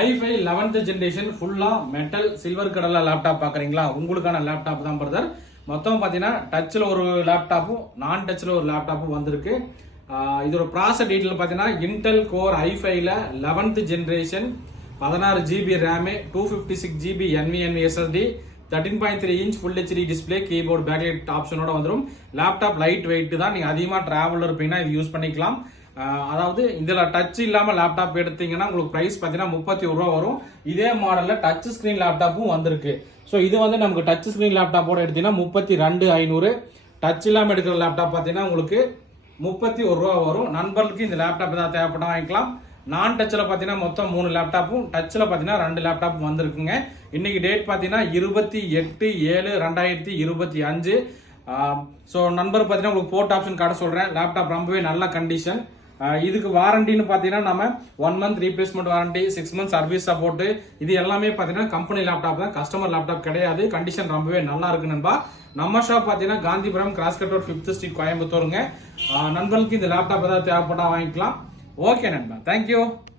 i5 11th generation ஃபுல்லா metal silver கலர்ல laptop பாக்குறீங்களா? உங்களுக்கான லேப்டாப் தான் பிரதர். மொத்தம் பாத்தீங்கன்னா டச்ல ஒரு லேப்டாப்பும் நான் டச்ல ஒரு லேப்டாப்பும் வந்திருக்கு. இதோட ப்ராசஸ் டீடைல் பாத்தீங்கன்னா இன்டெல் கோர் i5ல 11th generation 16 GB RAM 256 GB NVMe SSD 13.3 inch full HD display keyboard backlight ஆப்ஷனோட வந்துடும். லேப்டாப் லைட் வெயிட் தான். நீங்க அதிகமா டிராவல் இருப்பீங்கன்னா இது யூஸ் பண்ணிக்கலாம். அதாவது இதுல டச் இல்லாம லேப்டாப் எடுத்தீங்கன்னா உங்களுக்கு பிரைஸ் பாத்தீங்கன்னா 31 ரூபா வரும். இதே மாடல்ல டச் ஸ்கிரீன் லேப்டாப்பும் வந்திருக்கு. ஸோ இது வந்து நமக்கு டச் ஸ்கிரீன் லேப்டாப்போட எடுத்தீங்கன்னா 32,500. டச் இல்லாம எடுக்கிற லேப்டாப் பாத்தீங்கன்னா உங்களுக்கு 31 ரூபா வரும். நண்பர்களுக்கு இந்த லேப்டாப் தான் தேவைப்பட வாங்கிக்கலாம். நான் டச்சில் பார்த்தீங்கன்னா மொத்தம் 3 லேப்டாப்பும் டச்சில் பார்த்தீங்கன்னா 2 லேப்டாப்பும் வந்திருக்குங்க. இன்னைக்கு டேட் பார்த்தீங்கன்னா 28/7/2025. ஸோ நண்பர் பார்த்தீங்கன்னா உங்களுக்கு போர்ட் ஆப்ஷன் காட்ட சொல்கிறேன். லேப்டாப் ரொம்பவே நல்ல கண்டிஷன். இதுக்கு வாரண்டின்னு பார்த்தீங்கன்னா நம்ம 1 month replacement warranty, 6 months service support, இது எல்லாமே பார்த்தீங்கன்னா கம்பெனி லேப்டாப் தான், கஸ்டமர் லேப்டாப் கிடையாது. கண்டிஷன் ரொம்பவே நல்லா இருக்கு நண்பா. நம்ம ஷாப் பார்த்தீங்கன்னா Gandhipuram crosscut road 5th street கோயம்புத்தூருங்க. நண்பர்களுக்கு இந்த லேப்டாப் ஏதாவது தேவைப்பட்டா வாங்கிக்கலாம். ஓகே நண்பா, தேங்க்யூ.